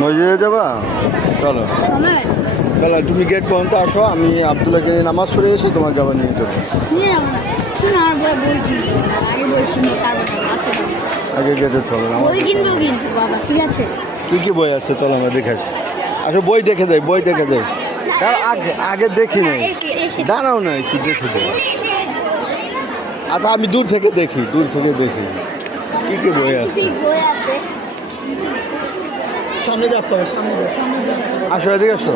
মসজিদে যাবা? চলো চলো, তুমি গেট পর্যন্ত আসো, আমি আব্দুল্লাহকে নামাজ পড়ে এসে তোমার যাবার নিয়ে যাবো। আগে গেটে চলো, ঠিক আছে। কি কি বই আছে চলো আমরা দেখে আসি। আচ্ছা বই দেখে যাই, বই দেখে যাই। আগে আগে দেখি নাই, দাঁড়াও না একটু দেখে যাই। আচ্ছা আমি দূর থেকে দেখি, দূর থেকে দেখি কি কি বই আছে। সামনে আসতে হবে, সামনে আসো, এদিকে আসো।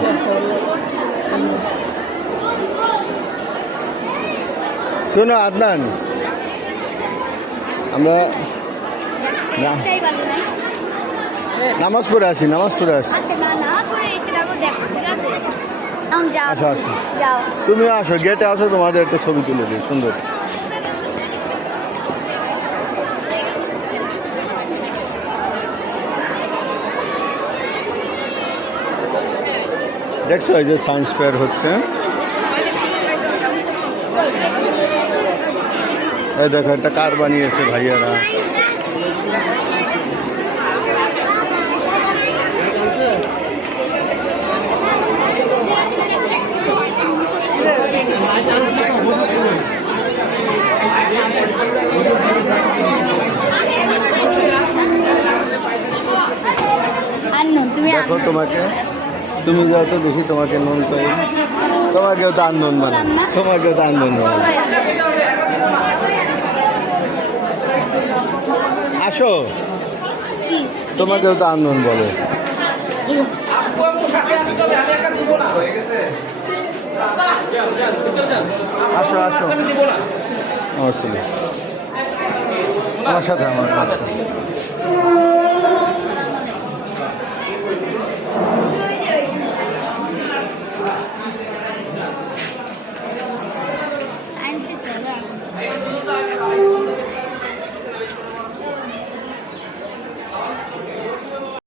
শোনো আদনান, আমরা নামাজ পড়ে আসি, নামাজ পড়ে আসি। আচ্ছা আসো, তুমিও আসো, গেটে আসো, তোমাদের একটা ছবি তুলে দিই সুন্দর। দেখছো এই যে সায়েন্স ফেয়ার হচ্ছে, এই দেখো একটা কার বানিয়েছে ভাইয়ারা। দেখো তোমাকে, তুমি যাও তো দেখি তোমাকে নুন চাই, তোমাকেও তো আনন্দ মানে, তোমাকেও তো আনন্দ মানে। আসো, তোমাকেও তো আনন্দ বলে। আসো আসো, আমার ছেলে আমার সাথে, আমার